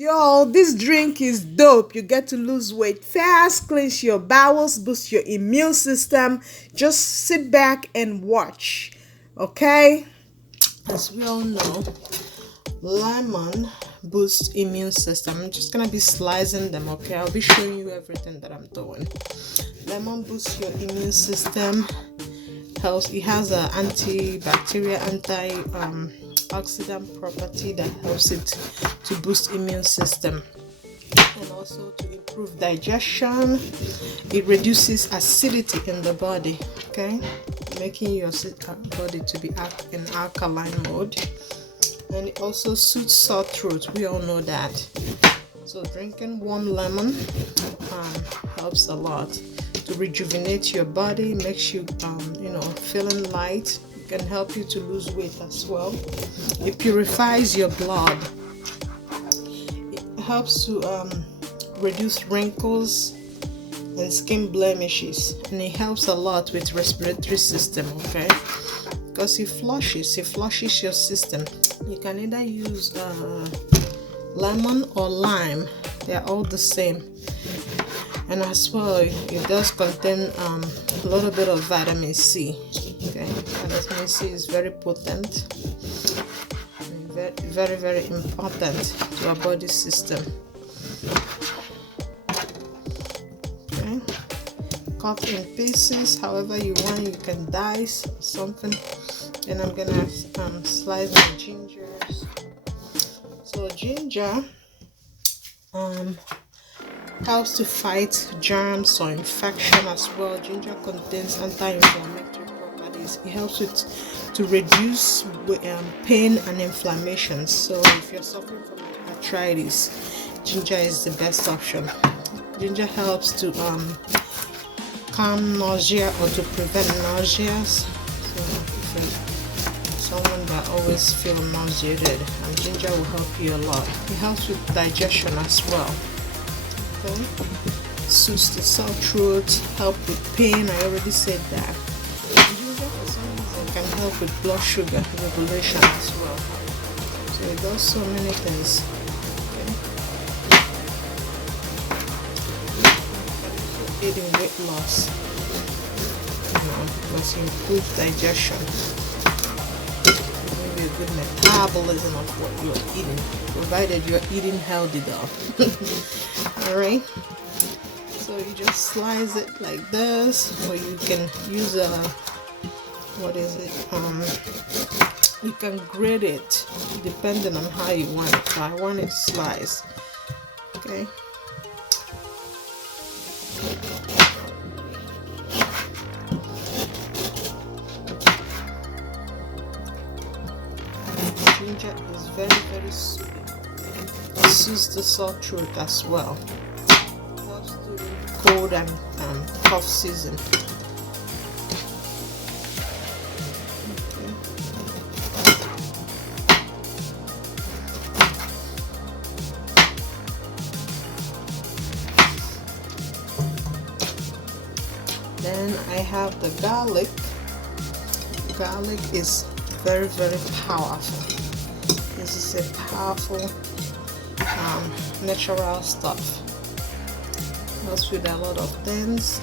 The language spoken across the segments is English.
Yo, this drink is dope. You get to lose weight fast, cleanse your bowels, boost your immune system. Just sit back and watch. Okay? As we all know, lemon boosts immune system. I'm just gonna be slicing them, okay? I'll be showing you everything that I'm doing. Lemon boosts your immune system. Helps. It has an antibacterial, antioxidant property that helps it to boost immune system and also to improve digestion. It reduces acidity in the body, okay, making your body to be in alkaline mode. And it also suits sore throat. We all know that. So drinking warm lemon helps a lot to rejuvenate your body, makes you feeling light. It can help you to lose weight as well. It purifies your blood. It helps to reduce wrinkles and skin blemishes, and it helps a lot with respiratory system, okay, because it flushes your system. You can either use lemon or lime. They're all the same. And as well, it does contain a little bit of vitamin C. Okay, vitamin C is very potent, and very, very important to our body system. Okay, cut in pieces, however you want. You can dice or something. And I'm gonna slice my gingers. So ginger helps to fight germs or infection as well. Ginger contains anti-inflammatory properties. It helps to reduce pain and inflammation. So if you're suffering from arthritis, ginger is the best option. Ginger helps to calm nausea or to prevent nausea. So if you're someone that always feel nauseated, and ginger will help you a lot. It helps with digestion as well. Okay, soothes the sore throat, help with pain. I already said that. Ginger for some reason can help with blood sugar regulation as well. So it does so many things. Okay, aid in weight loss. Because it improves digestion. Maybe a good metabolism of what you're eating, provided you're eating healthy though. Alright, so you just slice it like this, or you can use you can grate it depending on how you want it. So I want it sliced. Okay, ginger is very, very soothing. It soothes the sore throat as well. It helps during cold and cough season. Then I have the garlic. Garlic is very, very powerful. This is a powerful natural stuff. Helps with a lot of things.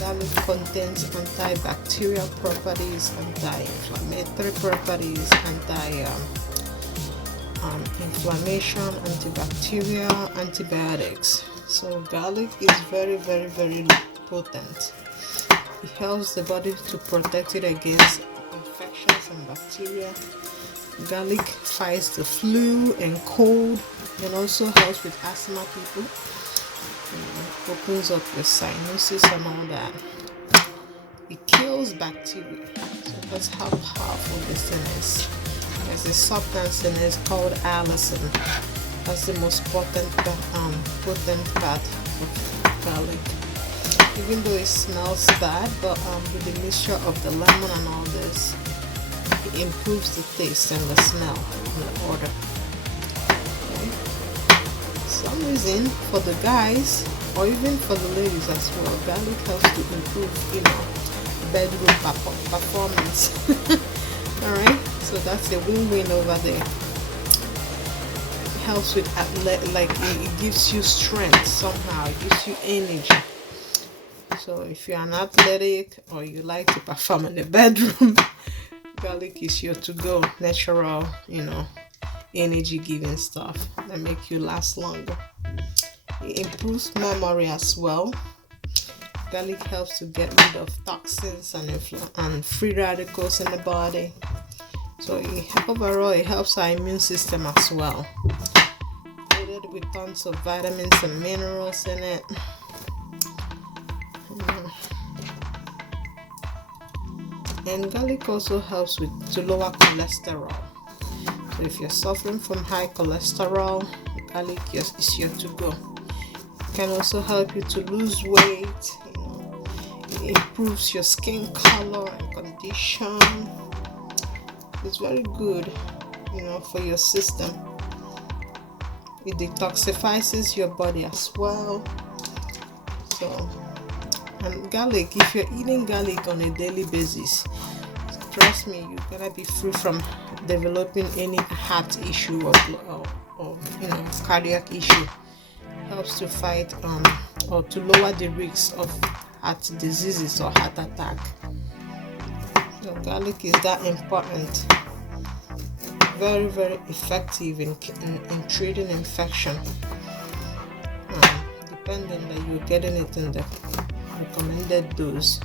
Garlic contains antibacterial properties, anti-inflammatory properties, anti-inflammation, antibacterial, antibiotics. So garlic is very, very, very potent. It helps the body to protect it against infections and bacteria. Garlic fights the flu and cold, and also helps with asthma people. Opens up your sinuses and all that. It kills bacteria. So that's how powerful this thing is. There's a substance in it called allicin. That's the most potent part of garlic. Even though it smells bad, but with the mixture of the lemon and all this, it improves the taste and the smell and the odor. Okay. For some reason, for the guys or even for the ladies as well, garlic helps to improve, bedroom performance. All right, so that's a win-win over there. It helps with like it gives you strength somehow. It gives you energy. So if you're an athletic or you like to perform in the bedroom, garlic is your to go natural, energy giving stuff that make you last longer. It improves memory as well. Garlic helps to get rid of toxins and free radicals in the body. So overall it helps our immune system as well. Loaded with tons of vitamins and minerals in it. And garlic also helps to lower cholesterol. So if you're suffering from high cholesterol, garlic is your to go. It can also help you to lose weight. It improves your skin color and condition. It's very good, for your system. It detoxifies your body as well. So, and garlic, if you're eating garlic on a daily basis, trust me, you're gonna be free from developing any heart issue or cardiac issue. It helps to fight or to lower the risk of heart diseases or heart attack. So garlic is that important. Very, very effective in treating infection. Depending that you're getting it in the recommended dose.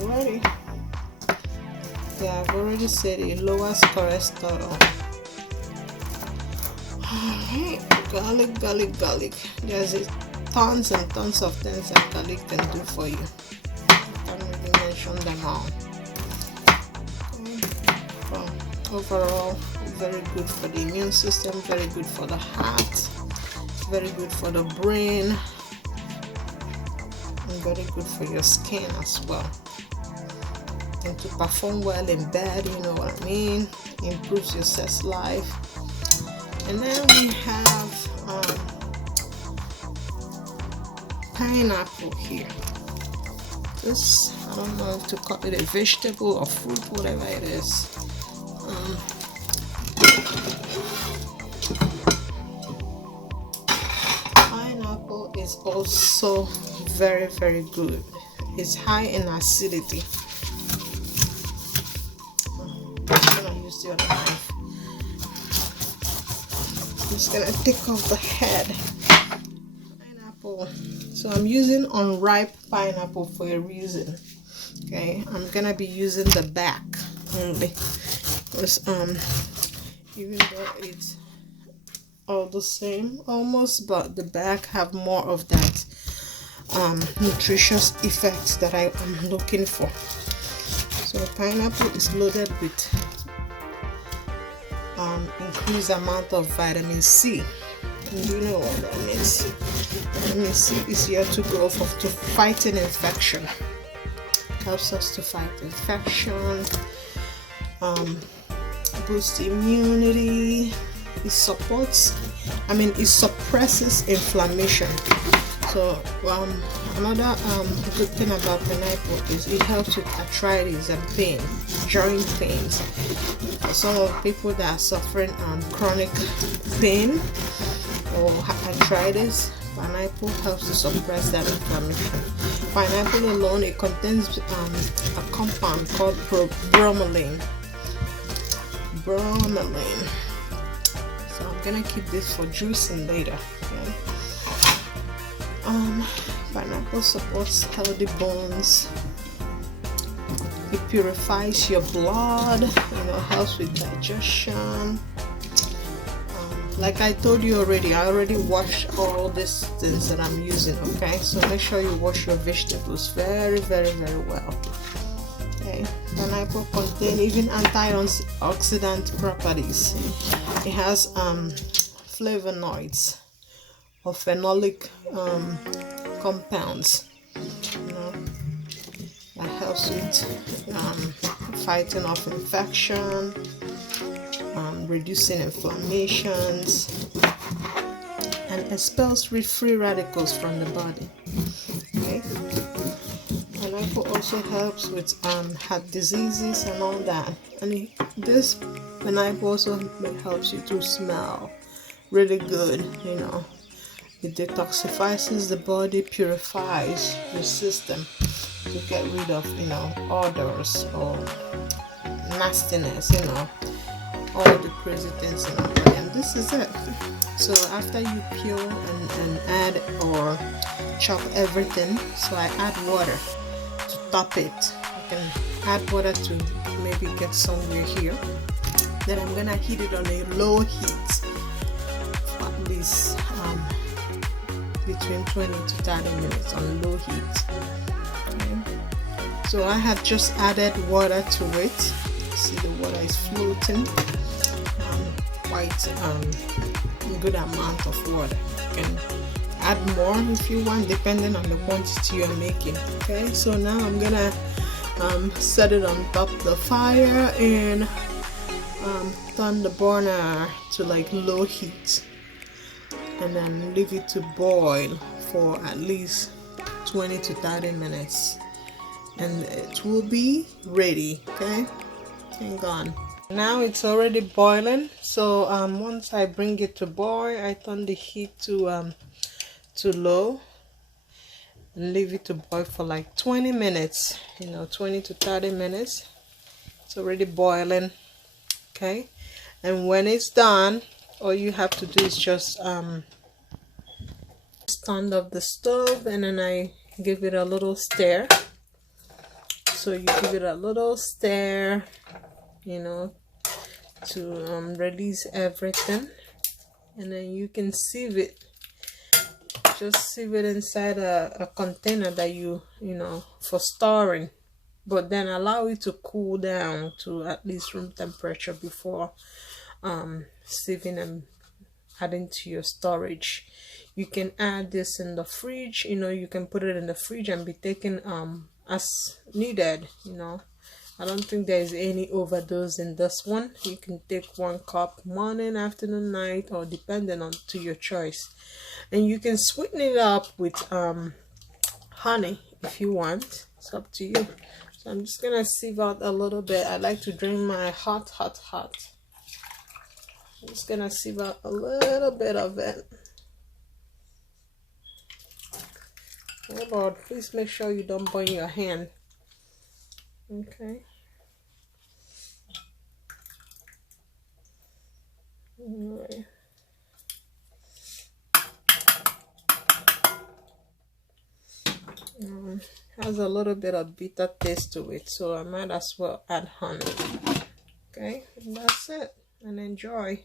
Alrighty. Yeah, I've already said it lowers cholesterol. Alright, garlic. There's tons and tons of things that garlic can do for you. I can't really mention them all. Overall, very good for the immune system, very good for the heart, very good for the brain, and very good for your skin as well. And to perform well in bed, you know what I mean, improves your sex life. And then we have pineapple here. This, I don't know if to call it a vegetable or fruit, whatever it is. Pineapple is also very, very good. It's high in acidity. I'm gonna use the other knife. I'm just gonna take off the head. Pineapple. So I'm using unripe pineapple for a reason. Okay, I'm gonna be using the back only. Because even though it's all the same almost, but the back have more of that nutritious effects that I am looking for. So pineapple is loaded with increased amount of vitamin C. And you know what that means. Vitamin C is here to go to fighting infection. Helps us to fight infection. Boosts immunity. It suppresses inflammation. So another good thing about pineapple is it helps with arthritis and pain, joint pains. For some of people that are suffering chronic pain or arthritis, pineapple helps to suppress that inflammation. Pineapple alone, it contains a compound called bromelain. So I'm gonna keep this for juicing later. Okay? Pineapple supports healthy bones. It purifies your blood. Helps with digestion. Like I told you already, I already washed all these things that I'm using. Okay, so make sure you wash your vegetables very, very, very well. Okay, pineapple contains even antioxidant properties. It has flavonoids or phenolic compounds. That helps with fighting off infection, reducing inflammations, and expels free radicals from the body. Okay. Pineapple also helps with heart diseases and all that. And this pineapple also helps you to smell really good, you know. It detoxifies the body, purifies your system to get rid of, you know, odors or nastiness, you know, all the crazy things in our body. And this is it. So after you peel and add or chop everything, so I add water to top it. You can add water to maybe get somewhere here. Then I'm gonna heat it on a low heat for at least between 20 to 30 minutes on low heat. Okay. So I have just added water to it. See, the water is floating. Quite a good amount of water. You can add more if you want, depending on the quantity you're making. Okay, so now I'm gonna set it on top of the fire and turn the burner to like low heat, and then leave it to boil for at least 20 to 30 minutes, and it will be ready. Okay, hang on. Now it's already boiling, so once I bring it to boil, I turn the heat to low and leave it to boil for like 20 minutes, you know, 20 to 30 minutes. It's already boiling. Okay, and when it's done, all you have to do is just stand up the stove, and then I give it a little stir. So you give it a little stir, you know, to release everything, and then you can sieve it. Just sieve it inside a container that you know, for storing, but then allow it to cool down to at least room temperature before sieving and adding to your storage. You can add this in the fridge, you know, you can put it in the fridge and be taken as needed, you know. I don't think there is any overdose in this one. You can take 1 cup morning, afternoon, night, or depending on to your choice. And you can sweeten it up with honey if you want. It's up to you. So I'm just gonna sieve out a little bit. I like to drink my hot. I'm just gonna sieve out a little bit of it. Oh Lord, please make sure you don't burn your hand. Okay. Alright. Has a little bit of bitter taste to it, so I might as well add honey. Okay, and that's it, and enjoy.